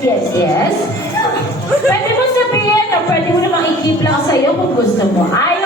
Yes, yes. Pwede mo sabihin na pwede mo namang i-keep lang sa'yo kung gusto mo. Ayaw